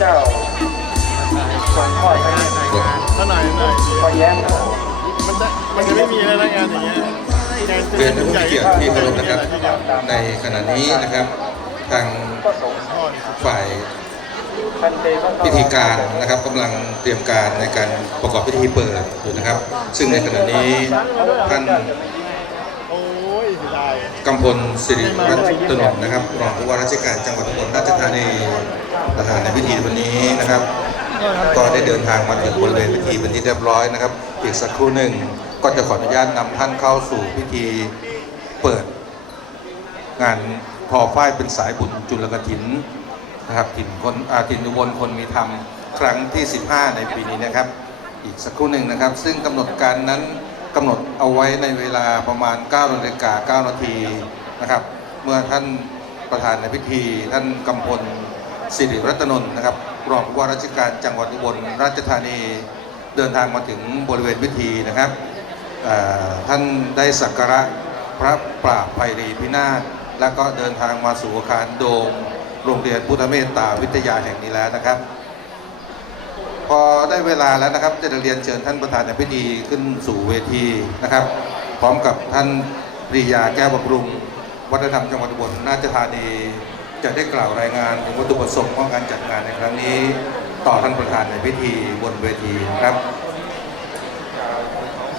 เจ้าทรงทอดพระเนตรในงานถ้าหน่อยหน่อยพอแย้มนะมันจะมันจะไม่มีแล้วนะงานอย่างเงี้ยงานเรียนท่านผู้เกียรติที่เคารพนะครับ ในขณะนี้นะครับ ทางฝ่ายพิธีการนะครับกำลังเตรียมการในการประกอบพิธีเปิดอยู่นะครับ ซึ่งในขณะนี้ท่านโอ้ยเสียดายกำพลสิริรัตนนท์นะครับรองผู้ว่าราชการจังหวัดอุบลราชธานี ประธานในพิธีวันนี้นะครับ ก็ได้เดินทางมาถึงบริเวณพิธีเป็นที่เรียบร้อยนะครับ อีกสักครู่หนึ่งก็จะขออนุญาตนำท่านเข้าสู่พิธีเปิด งานทอฝ้ายเป็นสายบุญจุลกถินนะครับถิ่นคนอาถิ่นอุบลคนมีธรรมครั้งที่ 15 ในปีนี้นะครับ อีกสักครู่หนึ่งนะครับ ซึ่งกำหนดการนั้นกำหนดเอาไว้ในเวลาประมาณ9นาฬิกา9นาทีนะครับ เมื่อท่านประธานในพิธีท่านกำพล สิริรัตนนท์นะครับรองผู้ว่าราชการจังหวัดอุบลราชธานีเดินทางมาถึงบริเวณพิธีนะครับท่านได้สักการะพระปราบไพรีพินาศแล้วก็เดินทางมาสู่อาคารโดมโรงเรียนพุทธเมตตาวิทยาแห่งนี้แล้วนะครับ พอได้เวลาแล้วนะครับจะเรียนเชิญท่านประธานในพิธีขึ้นสู่เวทีนะครับ พร้อมกับท่านปริยาแก้วบำรุงวัฒนธรรมจังหวัดอุบลราชธานี จะได้กล่าวรายงานถึงวัตถุประสงค์ของการจัดงานในครั้งนี้ ต่อท่านประธานในพิธีบนเวทีนะครับ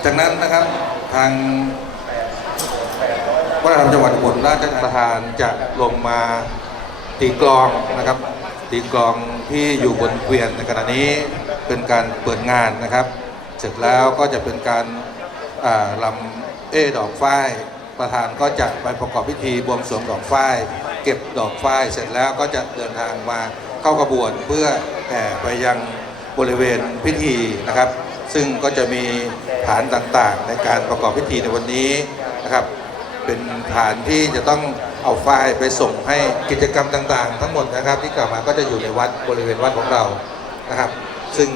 จากนั้นนะครับทางวัฒนธรรมจังหวัดอุบลราชประธานจะลงมาตีกลองนะครับตีกลองที่อยู่บนเกวียนในขณะนี้เป็นการเปิดงานนะครับ เสร็จแล้วก็จะเป็นการลำเอดอกฝ้ายประธานก็จะไปประกอบพิธีบวงสรวงดอกฝ้าย เก็บดอกฝ้ายเสร็จแล้วก็จะเดินทางมาเข้ากระบวนเพื่อแห่ไปยังบริเวณพิธีนะครับ ซึ่งก็จะมีฐานต่างๆ ในการประกอบพิธีในวันนี้นะครับ เป็นฐานที่จะต้องเอาไฟล์ไปส่งให้กิจกรรมต่างๆ ทั้งหมดนะครับ ที่กล่าวมาก็จะอยู่ในวัดบริเวณวัดของเรานะครับ ซึ่ง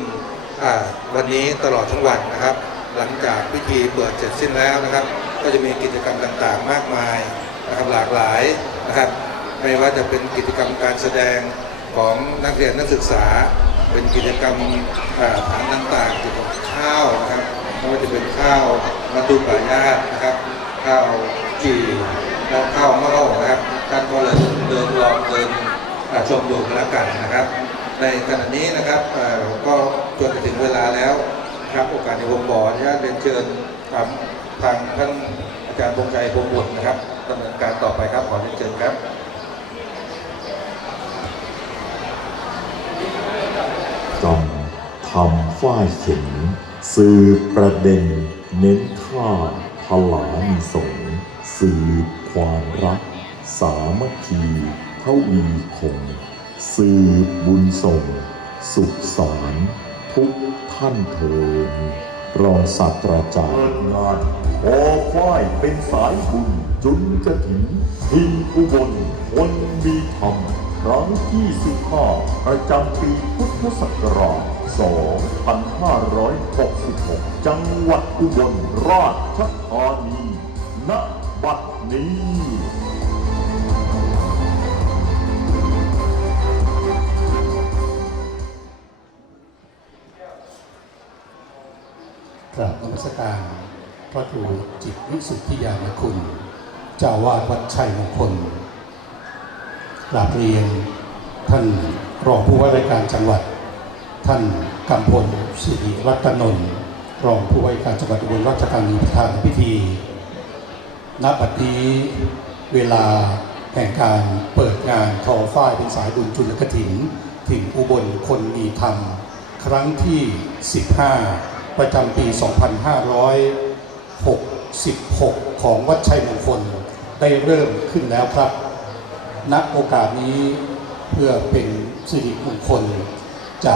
วันนี้ตลอดทั้งวันนะครับ หลังจากพิธีเปิดเสร็จสิ้นแล้วนะครับ ก็จะมีกิจกรรมต่างๆ มากมายนะครับหลากหลายนะครับ ไม่ว่าจะเป็นกิจกรรมการแสดงของนักเรียนนักศึกษา เป็นกิจกรรมอ่าฐานต่างๆเกี่ยวกับข้าวนะครับไม่ว่าจะเป็นข้าวมัตุปายาตนะครับ ข้าวจี่และข้าวเม่านะครับท่านก็เลยเดินลองเดินชมดูกันแล้วกันนะครับ ในขณะนี้นะครับเอ่อก็จนจะถึงเวลาแล้วครับโอกาสในวงบอนุญาตเรียนเชิญครับทางท่านอาจารย์พงชัยพงบุตรนะครับดำเนินการต่อไปครับขอเรียนเชิญครับ จ ทำฝ้ายเข็นสื่อประเด็น เน้นท่าพลามีสงสื่อความรัก สามัคคีเท่าวีคงสื่อบุญส่ง สุขสารทุกท่านเทินรองศาสตราจารย์งานโอฝ้ายเป็นสายบุญจุนกระถินทินอุบลคนมีธรรมครั้งที่15ประจำปีพุทธศักราช 2566 จังหวัดอุบลราชธานีณบัดนี้กราบนมัสการพระครูจิตวิสุทธิยานคุณ เจ้าวาดวัดชัยมงคลกราบเรียนท่านรองผู้ว่าราชการจังหวัด ท่านกำพลสิริรัตนนท์รองผู้ว่าการจังหวัดอุบลราชธานีประธานพิธี ณ บัดนี้เวลาแห่งการเปิดงานทอฝ้ายเป็นสายบุญจุลกถินถิ่นอุบลคนมีธรรม ครั้งที่ 15 ประจำปี 2566 ของวัดชัยมงคลได้เริ่มขึ้นแล้วครับ ณ โอกาสนี้เพื่อเป็นสิริมงคลจะ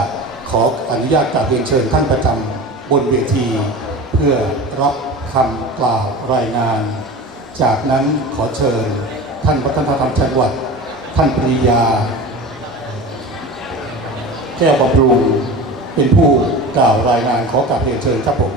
ขออนุญาตกราบเรียนเชิญท่านประจำบนเวที เพื่อรับคำกล่าวรายงาน จากนั้นขอเชิญท่านวัฒนธรรมจังหวัด ท่านปริยา แก้วบำรุงเป็นผู้กล่าวรายงานขอกราบเรียนเชิญครับผม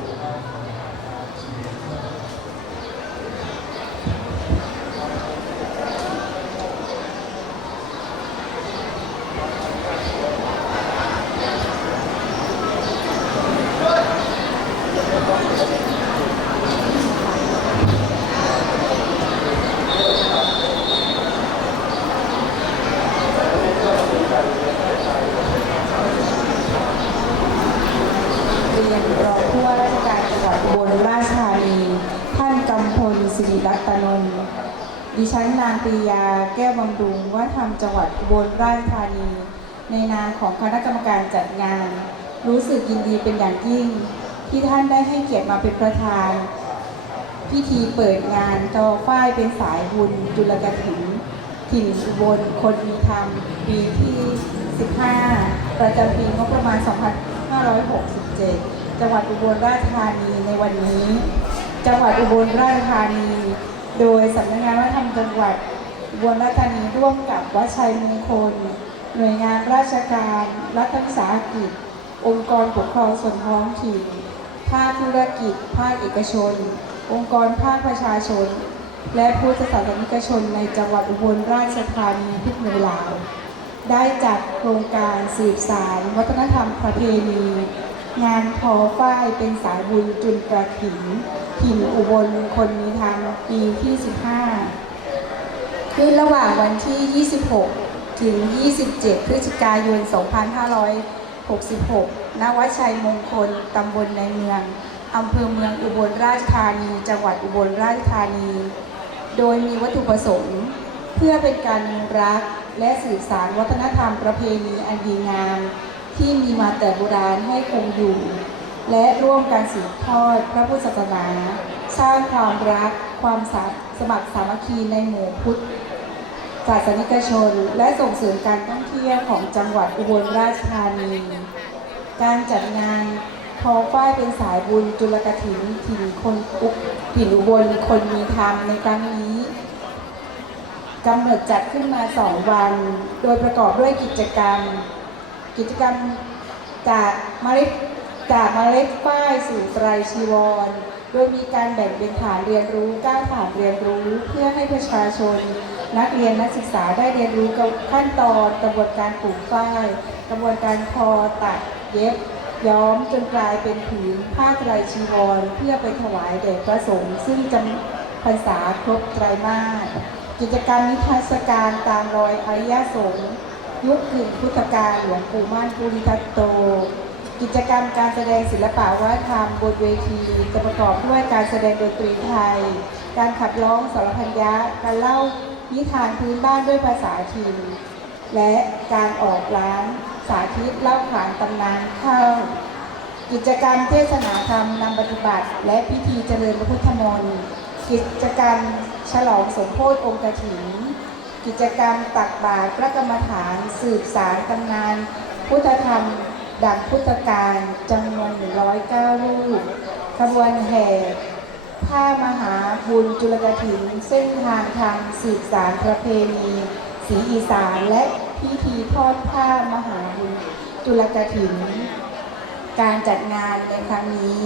เรียนรองผู้ว่าราชการจังหวัดอุบลราชธานี ท่านกำพลสิ รัตนนท์ดิฉันนางปียาแก้วบำรุงว่าทำจังหวัดอุบลราชธานี ในนามของคณะกรรมการจัดงาน รู้สึกยินดีเป็นอย่างยิ่ง ที่ท่านได้ให้เกียรติมาเป็นประธาน พิธีเปิดงานทอฝ้ายเป็นสายบุญจุลกถินถิ่นอุบลคนมีธรรม ปีที่ 15 ประจำปีงบประมาณ 2567 จังหวัดอุบลราชธานีในวันนี้ จังหวัดอุบลราชธานี โดยสำนักงานวัฒนธรรมจังหวัดอุบลราชานีร่วมกับวัชัยมงคล หน่วยงานราชการรัฐวิสาหกิจ องค์กรปกครองส่วนท้องถิ่นภาคธุรกิจ ภาคเอกชน องค์กรภาคประชาชน และพุทธศาสนิกชนในจังหวัดอุบลราชธานีทุกหน่วยเหล่าได้จัดโครงการสืบสารวัฒนธรรมประเพณี งานทอฝ้ายเป็นสายบุญจุลกระถิ่นถิ่นอุบลคนมี ธรรมปีที่ 15 ขึ้นระหว่างวันที่ 26 ถึง 27 พฤศจิกายน 2566 ณ วัดชัยมงคล ตำบลในเมือง อำเภอเมืองอุบลราชธานี จังหวัดอุบลราชธานี โดยมีวัตถุประสงค์ เพื่อเป็นการรักและสื่อสารวัฒนธรรมประเพณีอันดีงาม ที่มีมาแต่โบราณให้คงอยู่ และร่วมการสืบทอดพระพุทธศาสนา สร้างความรักความสาสมัครสามัคคีในหมู่พุทธศาสนิกชน และส่งเสริมการท่องเที่ยวของจังหวัดอุบลราชธานี การจัดงานทอฝ้ายเป็นสายบุญจุลกถินถิ่นคนอุถิ่นอุบลคนมีธรรมในครั้งนี้กำหนดจัดขึ้นมาสองวัน โดยประกอบด้วยกิจกรรม กิจกรรมจากเมล็ดจากเมล็ดป้ายสู่ไตรชีวร โดยมีการแบ่งเป็นฐานเรียนรู้9ฐานเรียนรู้เพื่อให้ประชาชน นักเรียนนักศึกษาได้เรียนรู้กับขั้นตอนกระบวนการปลูกฝ้ายกระบวนการทอตัดเย็บ ย้อมจนกลายเป็นผืนผ้าไตรชีวร เพื่อไปถวายแด่พระสงฆ์ซึ่งจำพรรษาครบไตรมาสกิจกรรมนิทรรศการตามรอยอริยสงฆ์ยุคกึ่งพุทธกาลหลวงปู่ม่านภูริทัตโต กิจกรรมการแสดงศิลปะวัฒนธรรมบนเวทีจะประกอบด้วยการแสดงดนตรีไทย การขับร้องสารพันยะการเล่านิทานพื้นบ้านด้วยภาษาถิ่นและการออกร้านสาธิตเล่าขานตำนานข้าวกิจกรรมเทศนาธรรมนำปฏิบัติ และพิธีเจริญพระพุทธมนต์กิจกรรมฉลองสมโพธิองค์กฐิน กิจกรรมตักบาตรพระกรรมฐาน สืบสารตำนาน พุทธธรรม ดังพุทธการจำนวน109รูปขบวนแห่ผ้ามหาบุญจุลกถิน เส้นทางทางสืบสารประเพณีสีอีสานและพิธีทอดผ้ามหาบุญจุลกถิน การจัดงานในครั้งนี้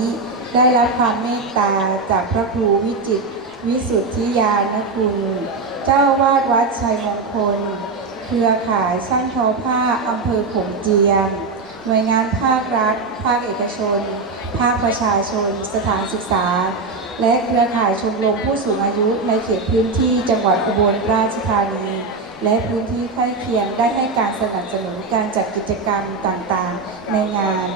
ได้รับความเมตตาจากพระครูวิจิตวิสุทธิยานคุณ เจ้าวาดวัดชัยมงคล เครือข่ายช่างทอผ้าอำเภอโขงเจียม หน่วยงานภาครัฐ ภาคเอกชน ภาคประชาชน สถานศึกษา และเครือข่ายชมรมผู้สูงอายุในเขตพื้นที่จังหวัดอุบลราชธานี และพื้นที่ใกล้เคียงได้ให้การสนับสนุนการจัดกิจกรรมต่างๆ ในงาน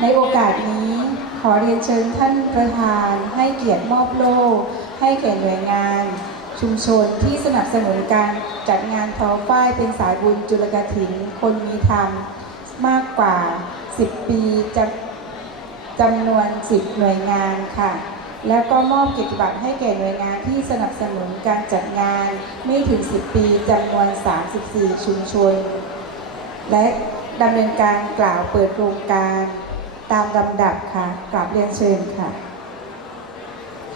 ในโอกาสนี้ขอเรียนเชิญท่านประธาน ให้เกียรติมอบโล่ให้แก่หน่วยงานชุมชนที่สนับสนุนการจัดงานทอป้ายเป็นสายบุญจุลกถิน คนมีธรรม มากกว่า 10 ปีจะจำนวน 10 หน่วยงานค่ะ แล้วก็มอบเกียรติบัตรให้แก่หน่วยงานที่สนับสนุนการจัดงานไม่ถึง 10 ปีจำนวน 34 ชุมชน และดำเนินการกล่าวเปิดโครงการตามลำดับค่ะกราบเรียนเชิญค่ะ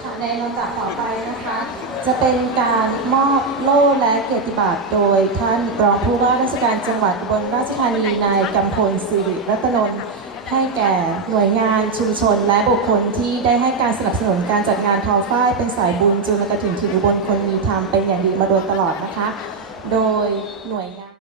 ค่ะในลำดับต่อไปนะคะ จะเป็นการมอบโล่และเกียรติบัตรโดยท่านรองผู้ว่าราชการจังหวัดอุบนราชธานีนายกำพลสิริรัตนนท์ให้แก่หน่วยงานชุมชนและบุคคลที่ได้ให้การสนับสนุนการจัดงานทอฝ้ายเป็นสายบุญจุลกถินถิ่นอุบลคนมีธรรมเป็นอย่างดีมาโดยตลอดนะคะ โดยหน่วยงาน